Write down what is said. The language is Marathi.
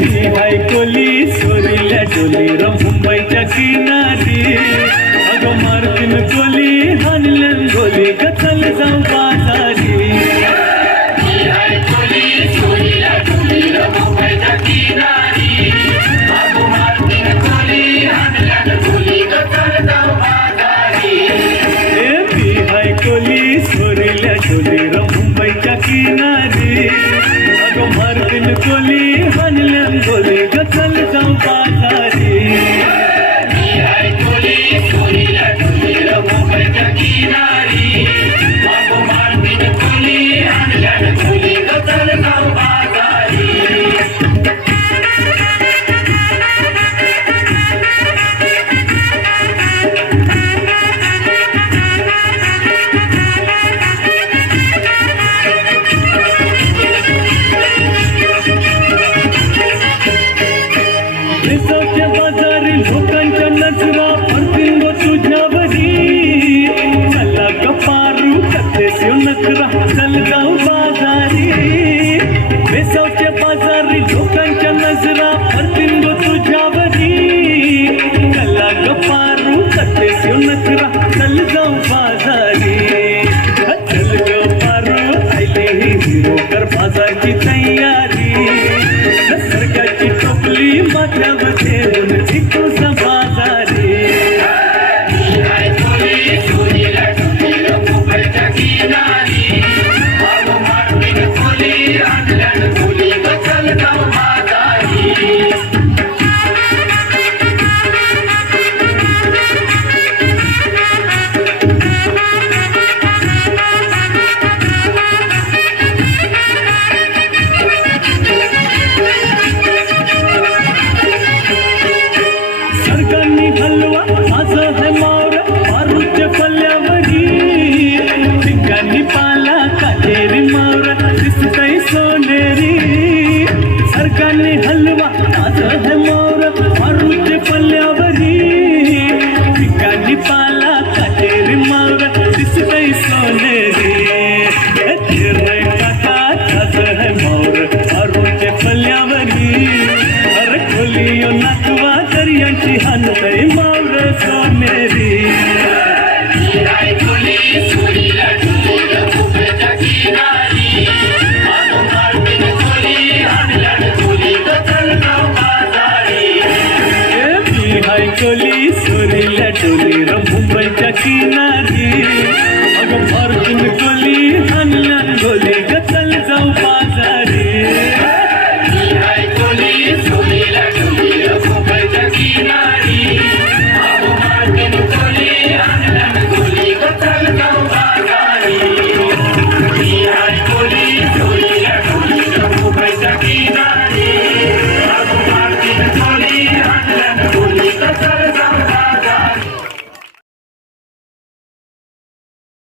ती हाय कोली सोरील्या डोलीर मुंबईच्या किनारी अगं मारतीन कोली हाणल्यान गोली ग चल जाऊ बाजारी ती हाय कोली सोरील्या डोलीर मुंबईच्या किनारी अगं मारतीन कोली हाणल्यान गोली ग चल जाऊ बाजारी ती हाय कोली सोरील्या डोलीर मुंबईच्या किनारी अगं मारतीन कोली हाणल्यान गोली ग चल जाऊ बाजारी ती हाय कोली सोरील्या डोलीर मुंबईच्या किनारी अगं मारतीन कोली हाणल्यान गोली ग चल जाऊ बाजारी देशाच्या बाजारी लोकांच्या नजरा पडतील व तुझ्यावरी चला गपारू कथेस येऊ नकरा चल जाऊ बाजारी देशाच्या बाजारी लोकांच्या नजरा पडतील व तुझ्यावरी चला गपारू कथेस येऊ नकरा चल जाऊ बाजारी चल गपारू आयले हिरो कर बाजारची तयारी सरकारची टोपली माझ्यावर ठेवून टिकूसा बाजारी ती हाय कोली सोरील्या डोलीर मुंबईच्या किनारी अगं मारतीन कोली हाणल्यान गोली ग चल जाऊ बाजारी सरकारनी हलवा माझं है मावर मारूच्या पल्ल्यावरी ठिकाणी पाला काटेरी मावर दिसतय सोनेरी सरकारनी हलवा माझं है मावर मारूच्या पल्ल्यावरी ठिकाणी पाला काटेरी मावर दिसतय सोनेरी रे काका माझं है मावर मारूच्या पल्ल्यावरी अरे खोलियो नातवा दर्यांची हानतय मावर सोनेरी ती हाय कोली सोरील्या डोलीर मुंबईच्या किनारी अगं मारतीन कोली हाणल्यान गोली ग चल जाऊ बाजारी ती हाय कोली सोरील्या डोलीर मुंबईच्या किनारी